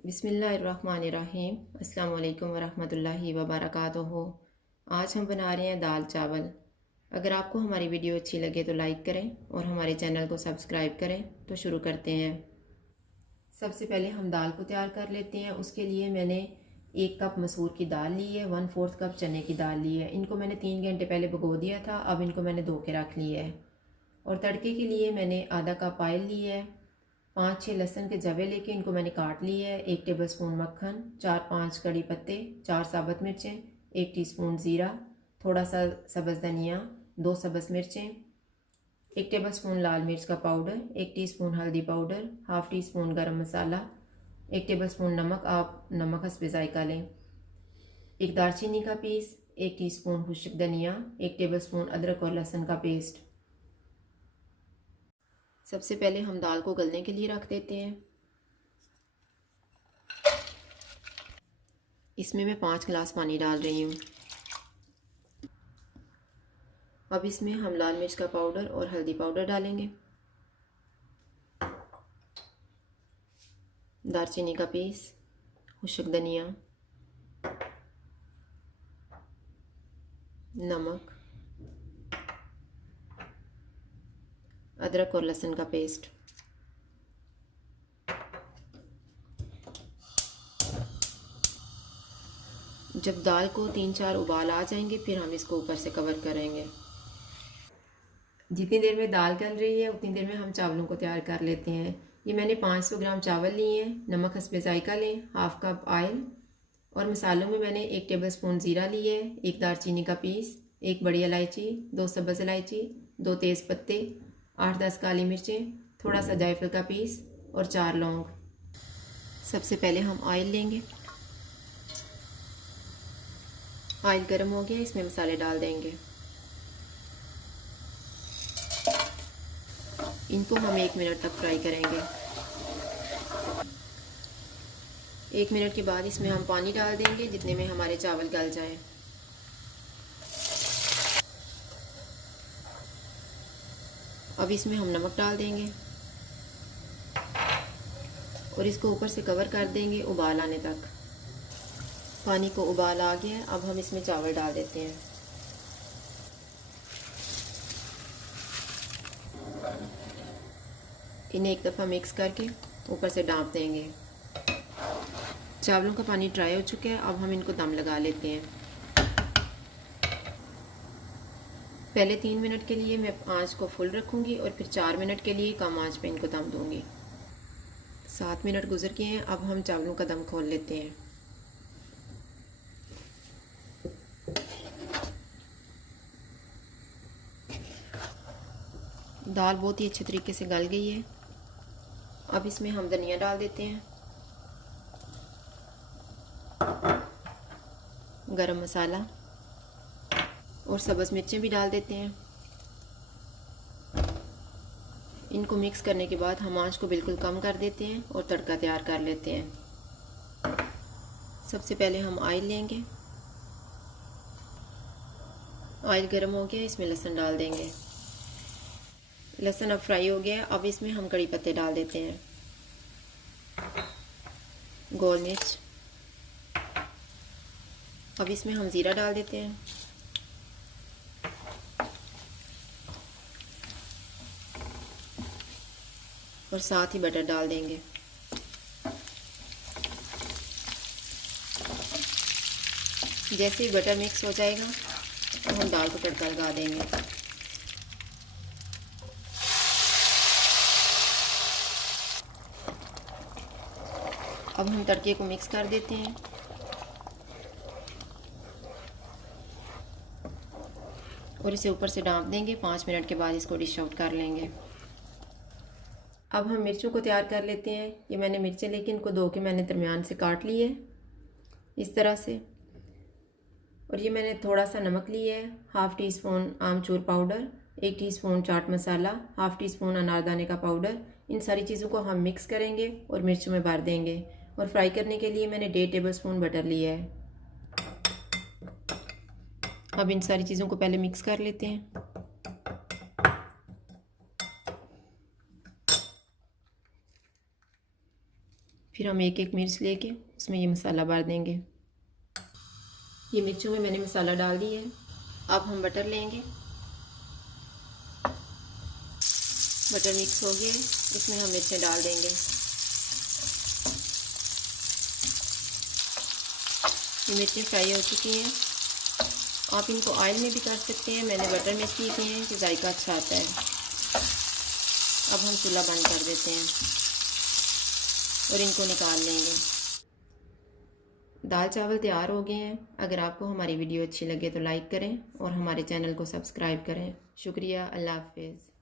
बिस्मिल्लाहिर्रहमानिर्रहीम। अस्सलाम वालेकुम वरहमतुल्लाहि वबरकातुहू। आज हम बना रहे हैं दाल चावल। अगर आपको हमारी वीडियो अच्छी लगे तो लाइक करें और हमारे चैनल को सब्सक्राइब करें। तो शुरू करते हैं। सबसे पहले हम दाल को तैयार कर लेते हैं। उसके लिए मैंने 1 कप मसूर की दाल ली है, 1/4 कप चने की दाल ली है। इनको मैंने 3 घंटे पहले भिगो दिया था। अब इनको मैंने धो के रख लिया है। और तड़के के लिए मैंने आधा कप ऑयल लिया है, 5-6 लहसुन के जवे लेके इनको मैंने काट लिए है, 1 टेबलस्पून मक्खन, 4-5 कड़ी पत्ते, 4 साबुत मिर्चें, 1 टीस्पून ज़ीरा, थोड़ा सा सब्ज़ धनिया, 2 सब्ज़ मिर्चें, 1 टेबलस्पून लाल मिर्च का पाउडर, 1 टीस्पून हल्दी पाउडर, हाफ़ टी स्पून गरम मसाला, 1 टेबलस्पून नमक, आप नमक हस्बे ज़ायका लें, 1 दालचीनी का पीस, 1 टीस्पून खुश्क धनिया, 1 टेबलस्पून अदरक और लहसुन का पेस्ट। सबसे पहले हम दाल को गलने के लिए रख देते हैं। इसमें मैं 5 गिलास पानी डाल रही हूँ। अब इसमें हम लाल मिर्च का पाउडर और हल्दी पाउडर डालेंगे, दालचीनी का पीस, खुश्क धनिया, नमक, अदरक और लहसुन का पेस्ट। जब दाल को 3-4 उबाल आ जाएंगे फिर हम इसको ऊपर से कवर करेंगे। जितनी देर में दाल गल रही है उतनी देर में हम चावलों को तैयार कर लेते हैं। ये मैंने 500 ग्राम चावल लिए हैं, नमक हस्बे ज़ायका लें, हाफ़ कप ऑयल। और मसालों में मैंने 1 टेबलस्पून ज़ीरा लिया है, 1 दालचीनी का पीस, 1 बड़ी इलायची, 2 सब्ज़ इलायची, 2 तेज़ पत्ते, 8-10 काली मिर्चें, थोड़ा सा जायफल का पीस और 4 लौंग। सबसे पहले हम ऑयल लेंगे। ऑयल गर्म हो गया, इसमें मसाले डाल देंगे। इनको हम 1 मिनट तक फ्राई करेंगे। 1 मिनट के बाद इसमें हम पानी डाल देंगे जितने में हमारे चावल गल जाए। अब इसमें हम नमक डाल देंगे और इसको ऊपर से कवर कर देंगे उबाल आने तक। पानी को उबाल आ गया है, अब हम इसमें चावल डाल देते हैं। इन्हें एक दफ़ा मिक्स करके ऊपर से ढाँप देंगे। चावलों का पानी ड्राई हो चुका है, अब हम इनको दम लगा लेते हैं। पहले 3 मिनट के लिए मैं आंच को फुल रखूँगी और फिर 4 मिनट के लिए कम आंच पे इनको दम दूँगी। 7 मिनट गुजर गए हैं, अब हम चावलों का दम खोल लेते हैं। दाल बहुत ही अच्छे तरीके से गल गई है। अब इसमें हम धनिया डाल देते हैं, गरम मसाला और सब्ज़ मिर्चें भी डाल देते हैं। इनको मिक्स करने के बाद हम आंच को बिल्कुल कम कर देते हैं और तड़का तैयार कर लेते हैं। सबसे पहले हम ऑयल लेंगे। ऑयल गर्म हो गया, इसमें लहसुन डाल देंगे। लहसुन अब फ्राई हो गया, अब इसमें हम कड़ी पत्ते डाल देते हैं, गोल मिर्च। अब इसमें हम ज़ीरा डाल देते हैं, और साथ ही बटर डाल देंगे। जैसे ही बटर मिक्स हो जाएगा तो हम दाल को तड़का लगा देंगे। अब हम तड़के को मिक्स कर देते हैं और इसे ऊपर से ढाँप देंगे। 5 मिनट के बाद इसको डिश आउट कर लेंगे। अब हम मिर्चों को तैयार कर लेते हैं। ये मैंने मिर्चें लेके इनको धो के मैंने दरमियान से काट ली है इस तरह से। और ये मैंने थोड़ा सा नमक लिया है, हाफ़ टी स्पून आमचूर powder, 1 teaspoon chaat masala, half tea spoon अनारदाने का पाउडर। इन सारी चीज़ों को हम मिक्स करेंगे और मिर्चों में भर देंगे। और फ्राई करने के लिए मैंने 1.5 टेबलस्पून बटर लिया है। अब इन सारी चीज़ों को पहले मिक्स कर लेते हैं। फिर हम एक एक मिर्च लेके उसमें ये मसाला भर देंगे। ये मिर्चों में मैंने मसाला डाल दिया है। अब हम बटर लेंगे। बटर मिक्स हो गया है, इसमें हम मिर्चें डाल देंगे। ये मिर्चें फ्राई हो चुकी हैं। आप इनको ऑयल में भी कर सकते हैं, मैंने बटर में इसलिए किए हैं कि जायका अच्छा आता है। अब हम चूल्हा बंद कर देते हैं और इनको निकाल लेंगे। दाल चावल तैयार हो गए हैं। अगर आपको हमारी वीडियो अच्छी लगे तो लाइक करें और हमारे चैनल को सब्सक्राइब करें। शुक्रिया। अल्लाह हाफ़िज़।